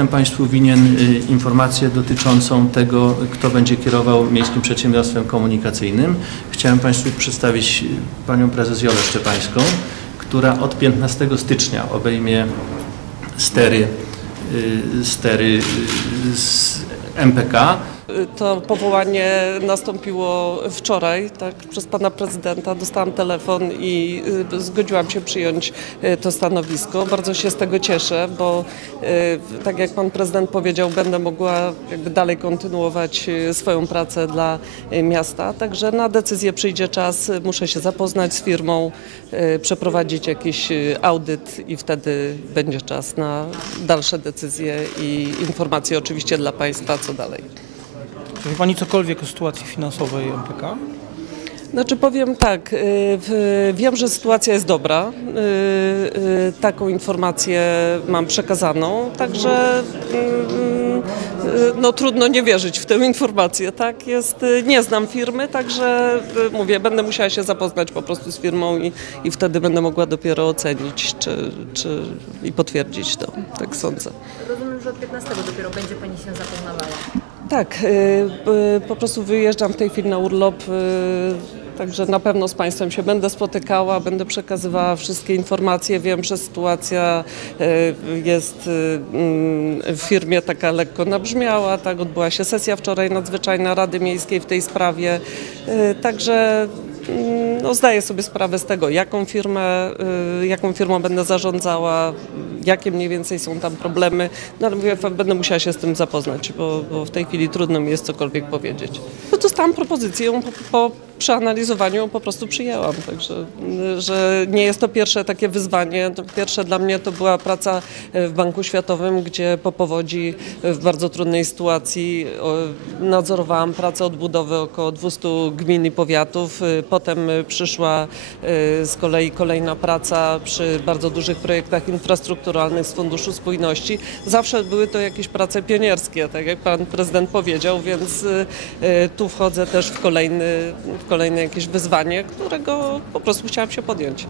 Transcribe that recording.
jestem Państwu winien y, informację dotyczącą tego, kto będzie kierował Miejskim Przedsiębiorstwem Komunikacyjnym. Chciałem Państwu przedstawić y, Panią Prezes Jolę Szczepańską, która od 15 stycznia obejmie stery, y, stery z MPK. To powołanie nastąpiło wczoraj, tak, przez pana prezydenta. Dostałam telefon i y, zgodziłam się przyjąć y, to stanowisko. Bardzo się z tego cieszę, bo y, tak jak pan prezydent powiedział, będę mogła dalej kontynuować swoją pracę dla miasta. Także na decyzję przyjdzie czas. Muszę się zapoznać z firmą, przeprowadzić jakiś audyt i wtedy będzie czas na dalsze decyzje i informacje oczywiście dla państwa, co dalej. Czy wie Pani cokolwiek o sytuacji finansowej MPK? Znaczy powiem tak, y, wiem, że sytuacja jest dobra. y, y, Taką informację mam przekazaną, także mm, no, trudno nie wierzyć w tę informację. Tak jest, nie znam firmy, także mówię, będę musiała się zapoznać po prostu z firmą i, i wtedy będę mogła dopiero ocenić czy, czy, i potwierdzić to, tak sądzę. Rozumiem, że od 15 dopiero będzie Pani się zapoznawała. Tak, y, po prostu wyjeżdżam w tej chwili na urlop, y, także na pewno z Państwem się będę spotykała, będę przekazywała wszystkie informacje. Wiem, że sytuacja y, jest mm, w firmie taka lekko nabrzmiała, tak, odbyła się sesja wczoraj nadzwyczajna Rady Miejskiej w tej sprawie, także no, zdaję sobie sprawę z tego, jaką firmę, y, jaką firmą będę zarządzała, jakie mniej więcej są tam problemy. No będę musiała się z tym zapoznać, bo, bo w tej chwili trudno mi jest cokolwiek powiedzieć. No, dostałam propozycję, ją po, po przeanalizowaniu po prostu przyjęłam, także y, że nie jest to pierwsze takie wyzwanie. Pierwsze dla mnie to była praca y, w Banku Światowym, gdzie po powodzi y, w bardzo trudnej sytuacji nadzorowałam pracę odbudowy około 200 gmin i powiatów. Potem przyszła z kolei kolejna praca przy bardzo dużych projektach infrastrukturalnych z Funduszu Spójności. Zawsze były to jakieś prace pionierskie, tak jak pan prezydent powiedział, więc tu wchodzę też w kolejny, w kolejne jakieś wyzwanie, którego po prostu chciałam się podjąć.